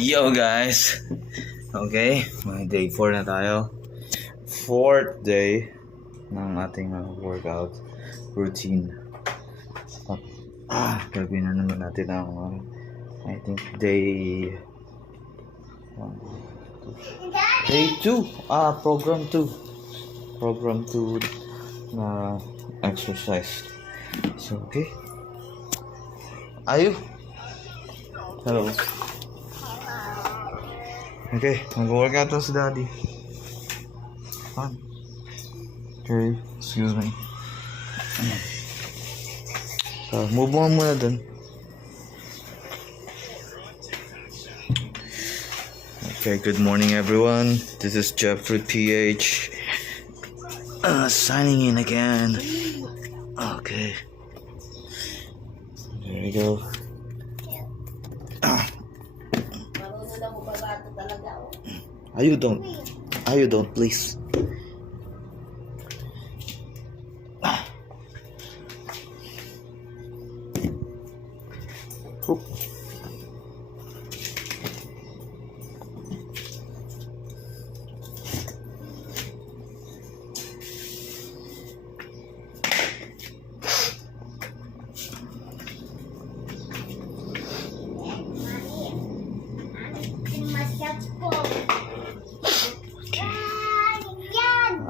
Yo guys! Okay, may day 4 na tayo. 4th day ng ating workout routine. Gagawin na naman natin ang I think day 2. Program 2 na exercise. So okay. Ayu. Hello. Okay, mag-workout na si Daddy. Fun. Okay, excuse me. So, move on muna dun. Okay, good morning everyone. This is Jeffrey PH. Signing in again. Okay. There we go. You don't, please. Oop.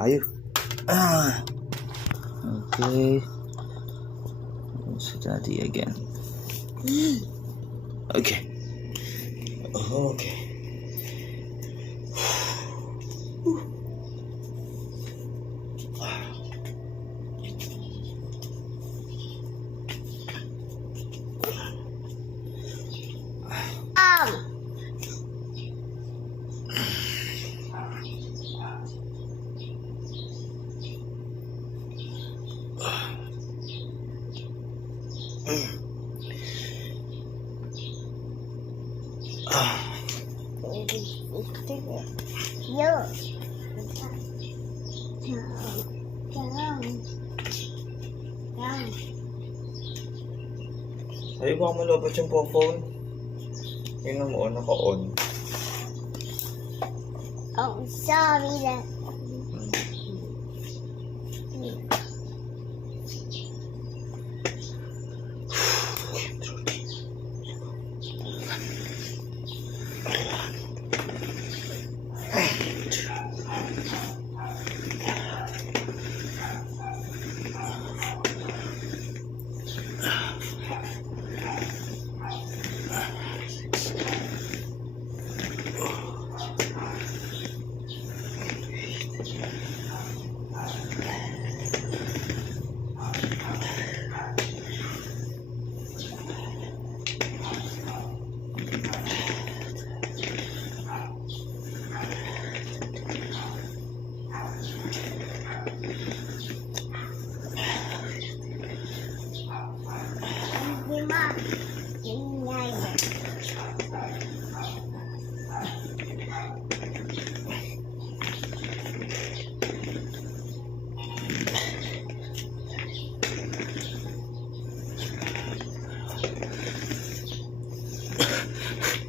Ayo. Okay. It's Daddy again. Okay. Okay. Ay, baka malabot yung phone. Tingnan mo, naka-on. Oh, sorry then.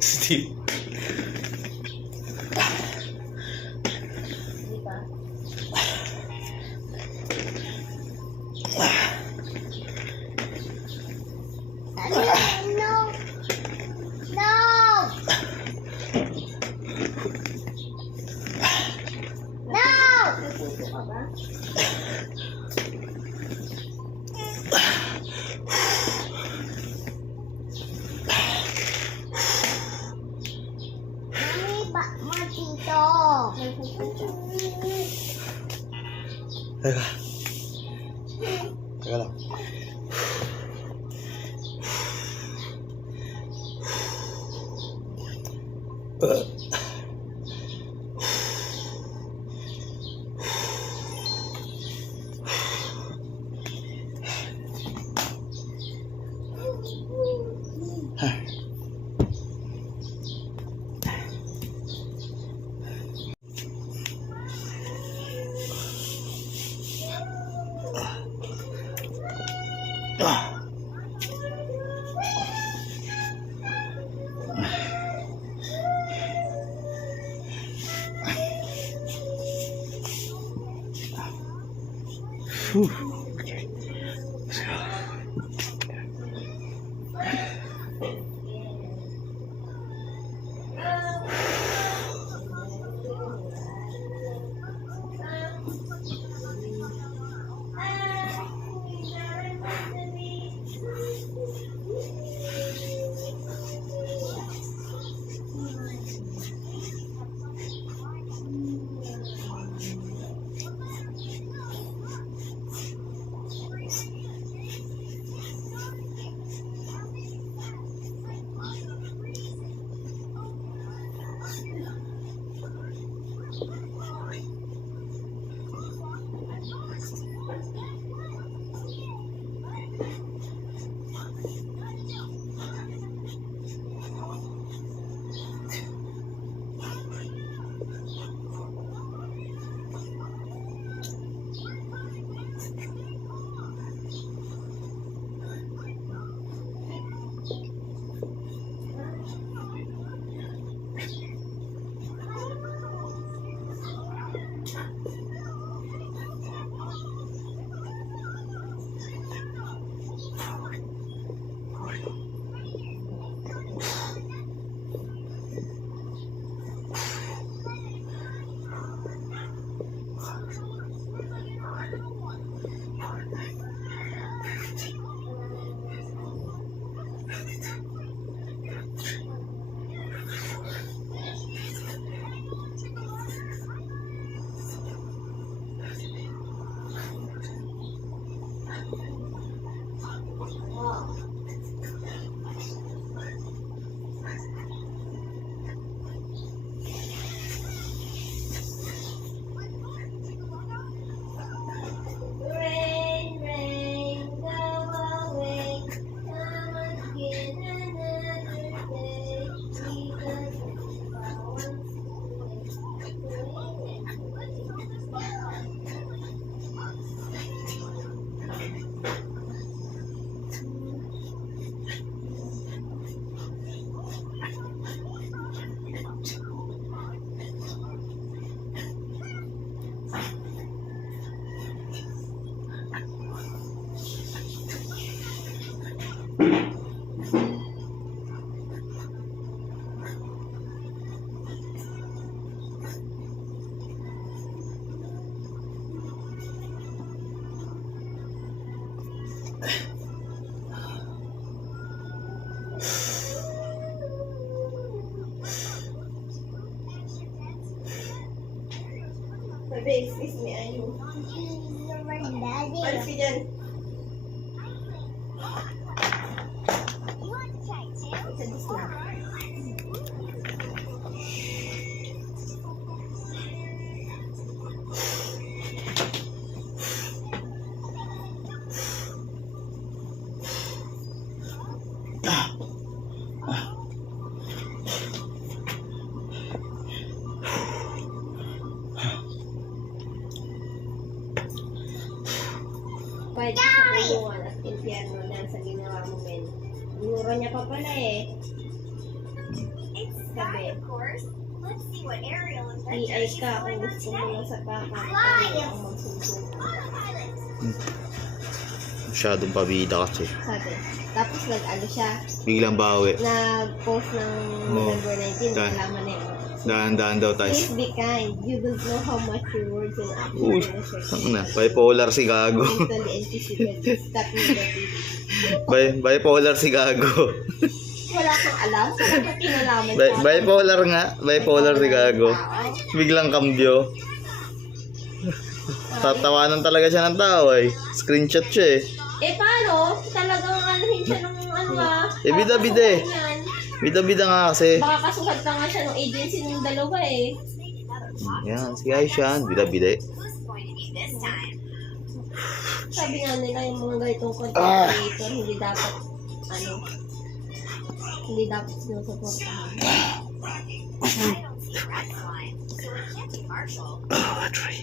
Steve. Teka. Teka lang. Whew. Okay. Let's go. Rain, rain, go away. Come again another day. Jesus Babe, excuse me, ayun. Alis ka dyan. Alis na. Pwede sa kulungan at impyerno dahil sa ginawa mo, Ben. Dinuro niya pa pala eh. Sabi, AI ka kung gusto mo lang sa kakakaya ang magsusunod. Masyadong pabida kasi. Sabi, tapos nag-ano siya, Biglang bawi. nag-post ng November 19, Dahil- nalaman na yun. Dahan-dahan daw tayo. Please be kind. You don't know how much your words and Uy, actions ang na. Bipolar si Gago. mentally anticipated. Stop negative. Bipolar si Gago. Wala kang alam. Saan ka kinalaman Bipolar nga. Bipolar si Gago. Biglang kambyo. Tatawanan talaga siya ng tao eh. Screenshot siya eh. Eh paano? Talagang anuhin siya ng ano ah. Eh, bida-bida eh. Yan. Bida-bida nga kasi. Baka kasuhat ka nga siya ng agency ng dalawa eh. Yan, si Aishan. Bida-bida eh. Sabi nga nila yung mga ganitong content creator, hindi dapat, ano, hindi dapat sinusuportahan. Try.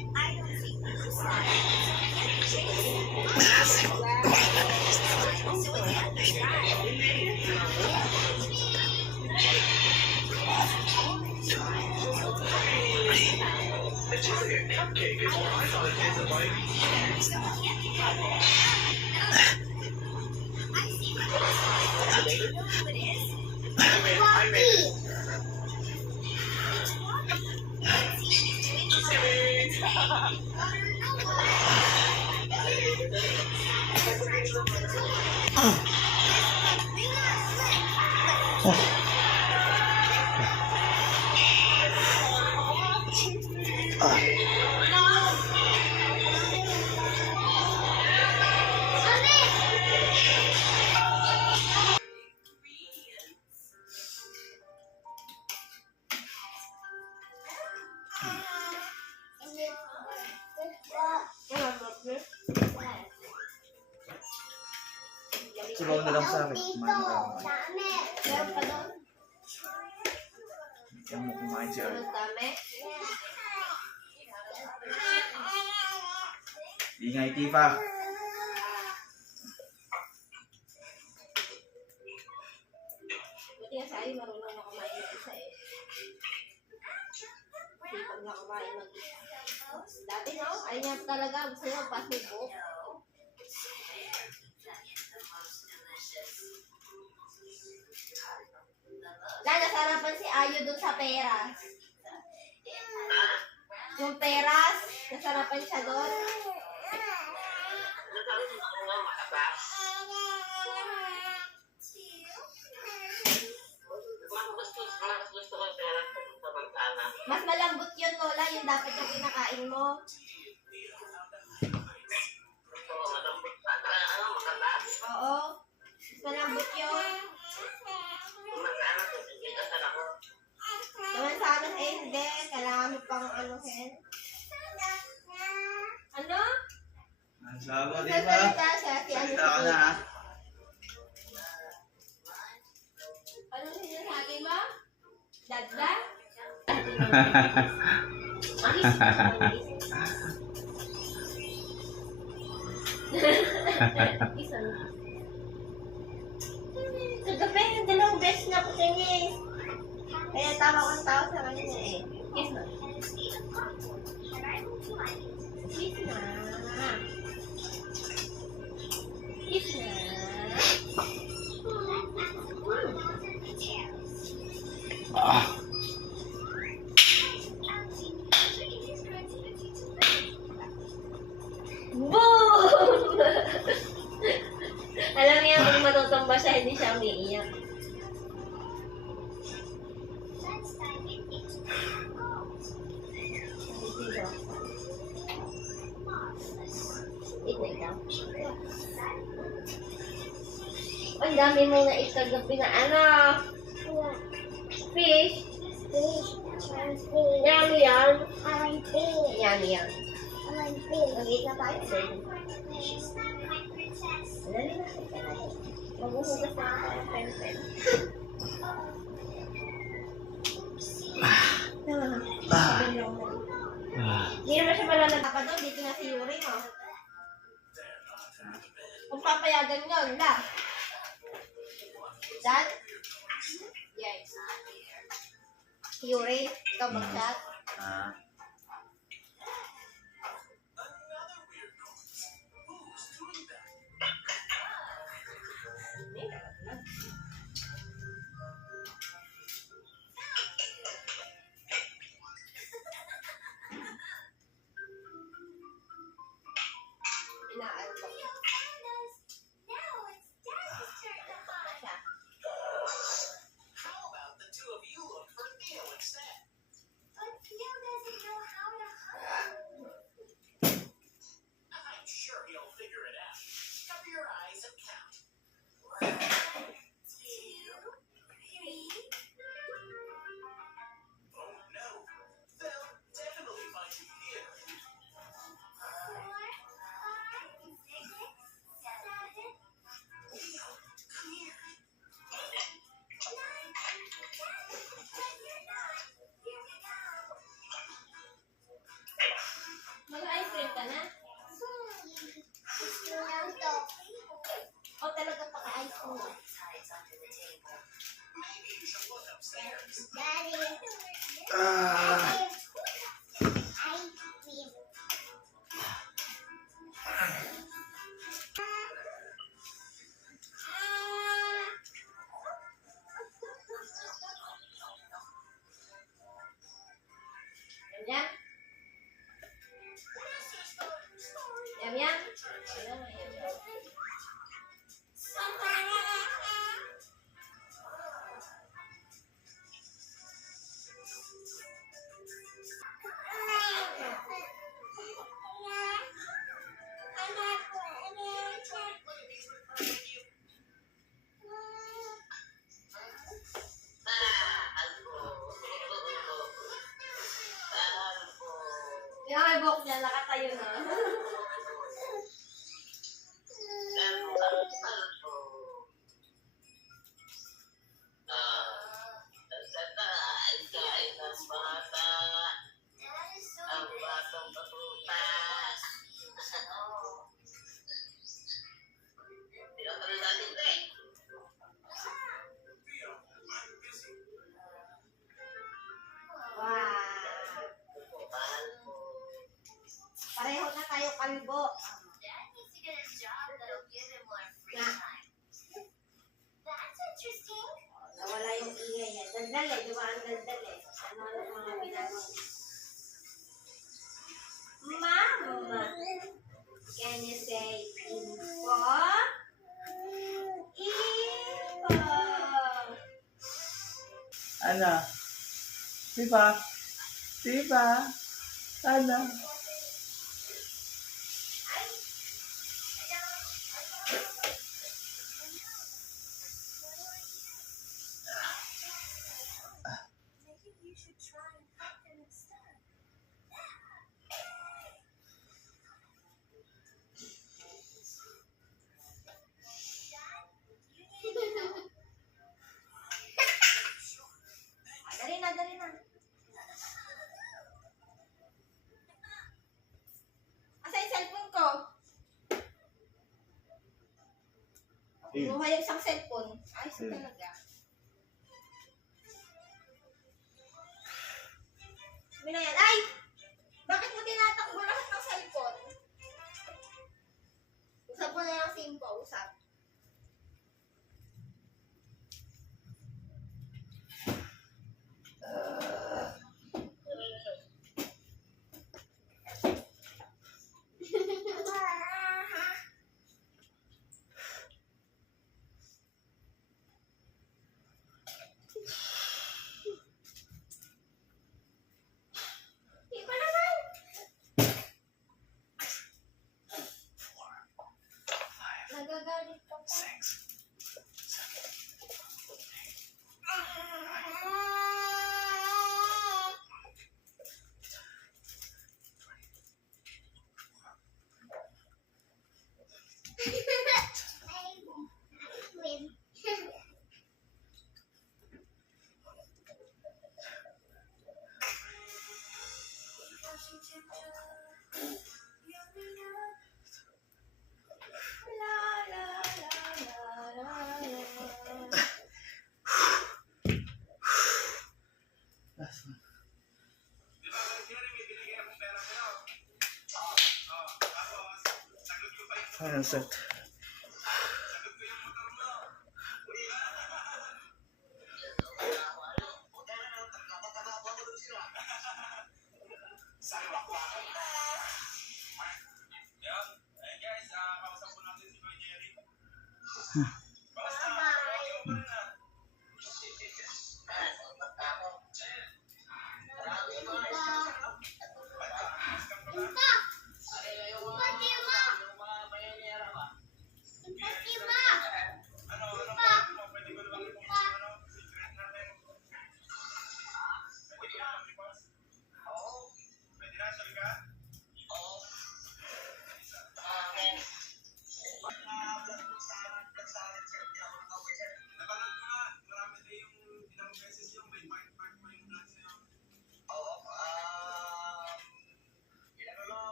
Sabaw na lang sa akin. Kumain ka. Meron pa doon. Yan mo kumain si Arlo. Ang dami. Ingay, Tifa. Buti nga sa'yo, marunong na kumain ng isa eh. Sipag na kumain mag-isa. Dati no, ayun niya talaga. Gusto niya pasubok. Dahil nasarapan si Ayo dun sa peras. Yung peras, nasarapan siya doon. Mas malambot yun, Lola, yung dapat yung kinakain mo. Oo. Mas malambot yun. Naman sa akin, eh, hindi. Kailangan mo pang anuhin. Ano? Salamat, Tifa. Nagsalita siya, si ano Salita ka na, ha? Anong sinasabi mo? Dadla? Kagabi, yung dalawang beses na ako kinis. Kaya tama kong tao sa kanya eh. Kiss na. Kiss na. Kiss na. Ah. Boom! Alam niya, kung matutumba siya, hindi siya umiiyak. Eat na ikaw. Ang dami mo na ikagabi na ano? Fish? Yummy yan? Yummy yan. Mag-eat na tayo, sir. Dali na, maghuhugas na ako ng pen-pen. Hindi naman siya malalagay pa doon. Dito na si Yuri, no? Kung papayagan nyo, la. Dad? Yes. Yuri, ikaw mag-chat? Ah. Inaan ko. Mag-ice cream ka na? O talaga paka-ice cream mo? Ah. Yung may buhok niya, nakatayo na. Wow. Pareho na tayo kalbo. Nawala yung ingay niya. Daldal eh, dumaan daldal eh. Ano ang mga binanong. Mama, can you say info? Info. Ano? Diba? Diba? Ano? Dali na, dali na. Asa yung cellphone ko? Kinuha yung isang cellphone. Ayos talaga. Sabi na yan, ay! Bakit mo tinatakbo lahat ng cellphone? Usap mo na yung SIM ko, usap. Iba naman! Nagagalit ka pa. La, la, la, la, la, la. Final set.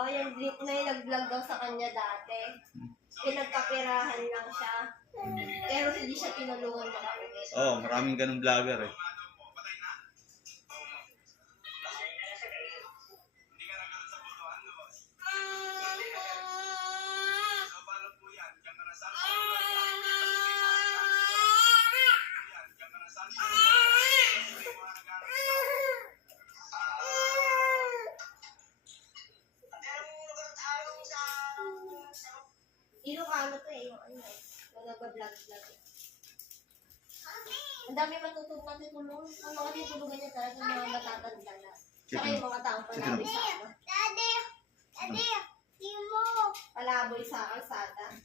Oo, yung Blit na yung nag-vlog daw sa kanya dati. Pinagkapirahan lang siya. Pero hindi siya tinulungan makaulit. Oh, maraming ganung vlogger eh. Ilocano to eh, yung ano eh. Yung nag-vlog-vlog eh. Ang dami matutulungan. Ang mga titulungan niya talaga yung mga matatanda na. Saka yung mga taong palaboy sa ano. Palaboy sa kalsada.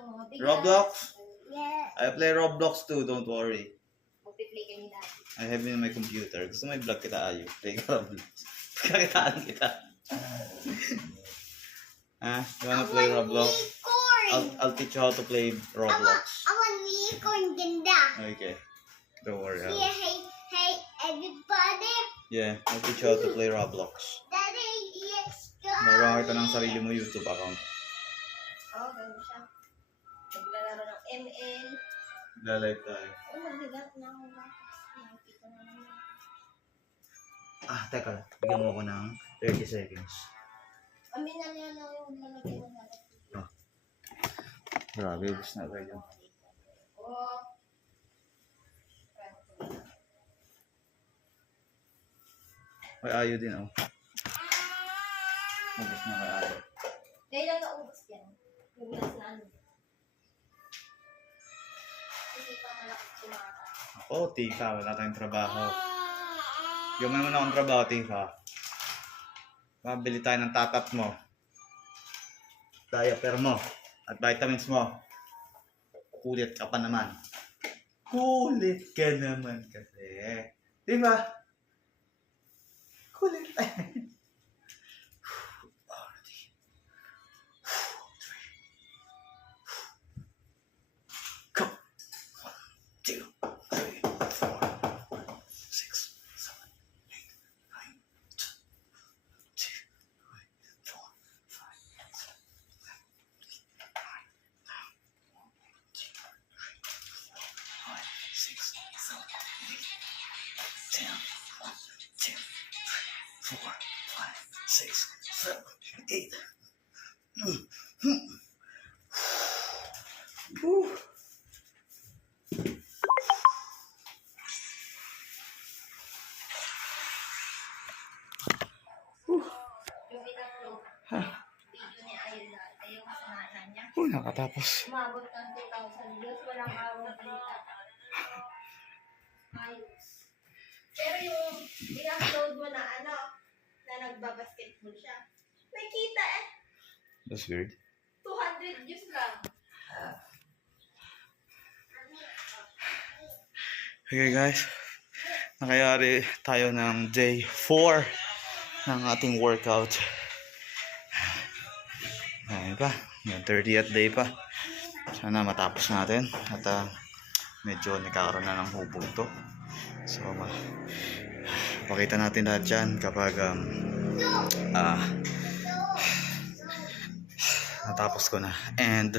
ng mga bigas. Roblox? Yeah. I play Roblox too, don't worry. Magpiplay kayo ni Daddy. I have it in my computer. Gusto mo i-vlog kita, Ayu? Play ka Roblox. Kakitaan kita. You wanna play Roblox? I'll teach you how to play Roblox. I want unicorn ganda. Okay. Don't worry. Hey, everybody. Yeah, I'll teach you how to play Roblox. Daddy, let's go. Magawa kita ng sarili mo YouTube account. Oo, ganun siya. Naglalaro ng ML. Lalike tayo. Magbigat na ako. Nakikita na naman. Teka lang. Bigyan mo ako ng 30 seconds. Amin na yan ang yung lalagay mo natin. Grabe, ubus na kayo. Oh. May Ayu din, oh. Ubus na kay Ayu. Kailan na ubos yan? Yung last na ano. Hindi pa malakas kumaka. Ako, Tika. Wala tayong trabaho. Bigyan mo naman akong trabaho, Tika. Mabili tayo ng tatat mo. Diaper mo. At vitamins mo. Kulit ka pa naman. Kulit ka naman kasi. Di ba? Kulit. Go. 1, 2, 3, 4, 5, 6, 7, 8, 9, 10, 2, 3, 4, 5, 6, 8. Yung in-upload. Video niya ayun na. Ayun sa nana niya. Nakatapos. Umabot ng 2,000 views. Walang awang balita. Ayos. Pero yung in-upload mo na ano, na nagbabasketball siya. May kita eh. That's weird. 200 views lang. Okay guys, nakayari tayo ng day 4 ng ating workout. Ayun pa, yung 30th day pa. Sana matapos natin at medyo nagkakaroon na ng hubog to. So, pakita natin lahat dyan kapag natapos ko na. And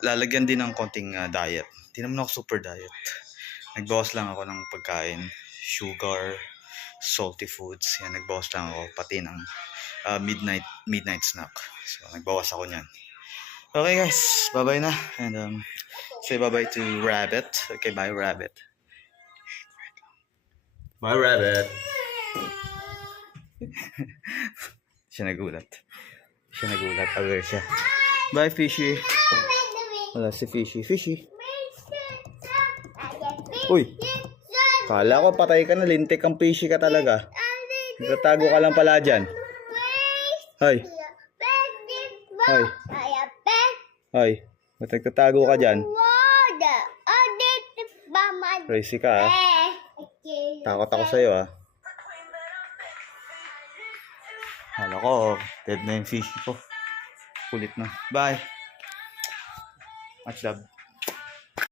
lalagyan din ng konting diet. Hindi naman ako super diet. Nagbawas lang ako ng pagkain, sugar, salty foods. Yan, nagbawas lang ako pati ng midnight snack. So nagbawas ako niyan. Okay guys, bye-bye na. And say bye-bye to Rabbit. Okay, bye Rabbit. Bye Rabbit. Siya nagulat. Aware siya. Bye Fishy. Wala si Fishy. Fishy. Uy. Kala ko patay ka na. Lintik ang Fishy ka talaga. Nagtatago ka lang pala dyan. Hoy. Ba't nagtatago ka dyan? Crazy ka Takot ako sa'yo Hala ko, dead na yung Fishy ko. Kulit na. Bye. Much love.